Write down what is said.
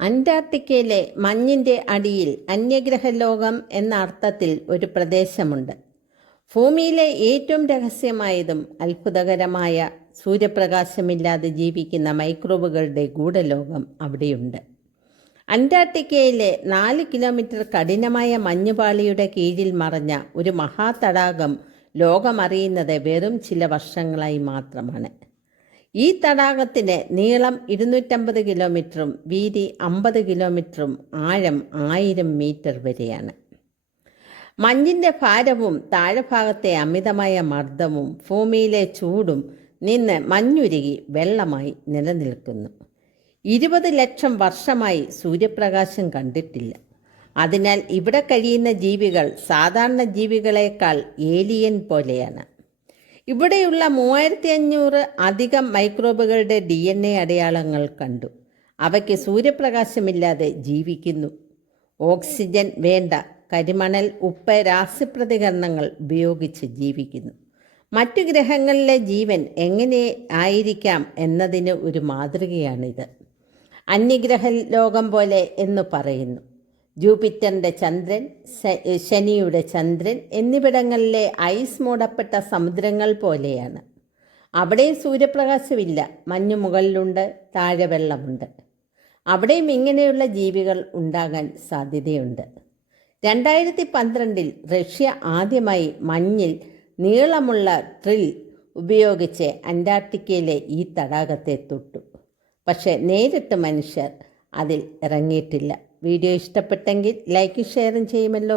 അന്റാർട്ടിക്കയിലെ മഞ്ഞിൻ്റെ അടിയിൽ അന്യഗ്രഹലോകം എന്ന അർത്ഥത്തിൽ ഒരു പ്രദേശമുണ്ട്. ഭൂമിയിലെ ഏറ്റവും രഹസ്യമായതും അത്ഭുതകരമായ സൂര്യപ്രകാശമില്ലാതെ ജീവിക്കുന്ന മൈക്രോബുകളുടെ ഗൂഢലോകം അവിടെയുണ്ട്. അന്റാർട്ടിക്കയിലെ 4 കിലോമീറ്റർ കഠിനമായ മഞ്ഞുപാളിയുടെ കീഴിൽ മറഞ്ഞ ഒരു മഹാതടാകം ലോകമറിയുന്നത് വെറും ചില വർഷങ്ങളായി മാത്രമാണ്. ഈ തടാകത്തിന് നീളം 250 കിലോമീറ്ററും വീതി 50 കിലോമീറ്ററും ആഴം 1000 മീറ്റർ വരെയാണ്. മഞ്ഞിൻ്റെ ഭാരവും താഴെഭാഗത്തെ അമിതമായ മർദ്ദവും ഭൂമിയിലെ ചൂടും നിന്ന് മഞ്ഞുരുകി വെള്ളമായി നിലനിൽക്കുന്നു. 20 ലക്ഷം വർഷമായി സൂര്യപ്രകാശം കണ്ടിട്ടില്ല. അതിനാൽ ഇവിടെ കഴിയുന്ന ജീവികൾ സാധാരണ ജീവികളെക്കാൾ ഏലിയൻ പോലെയാണ്. ഇവിടെയുള്ള 3500 അധികം മൈക്രോബുകളുടെ DNA അടയാളങ്ങൾ കണ്ടു. അവയ്ക്ക് സൂര്യപ്രകാശമില്ലാതെ ജീവിക്കുന്നു. ഓക്സിജൻ വേണ്ട, കരിമണൽ, ഉപ്പ്, രാസപ്രതികരണങ്ങൾ ഉപയോഗിച്ച് ജീവിക്കുന്നു. മറ്റു ഗ്രഹങ്ങളിലെ ജീവൻ എങ്ങനെ ആയിരിക്കാം എന്നതിന് ഒരു മാതൃകയാണിത്. അന്യഗ്രഹ ലോകം പോലെ എന്ന് പറയുന്നു. ജൂപ്പിറ്ററിൻ്റെ ചന്ദ്രൻ, ശനിയുടെ ചന്ദ്രൻ എന്നിവിടങ്ങളിലെ ഐസ് മൂടപ്പെട്ട സമുദ്രങ്ങൾ പോലെയാണ്. അവിടെ സൂര്യപ്രകാശമില്ല, മഞ്ഞു മുകളിലുണ്ട്, താഴെ വെള്ളമുണ്ട്. അവിടെയും ഇങ്ങനെയുള്ള ജീവികൾ ഉണ്ടാകാൻ സാധ്യതയുണ്ട്. 2012 റഷ്യ ആദ്യമായി മഞ്ഞിൽ നീളമുള്ള ഡ്രിൽ ഉപയോഗിച്ച് അന്റാർട്ടിക്കയിലെ ഈ തടാകത്തെ തൊട്ടു. പക്ഷേ നേരിട്ട് മനുഷ്യർ അതിൽ ഇറങ്ങിയിട്ടില്ല. വീഡിയോ ഇഷ്ടപ്പെട്ടെങ്കിൽ ലൈക്കും ഷെയറും ചെയ്യുമല്ലോ.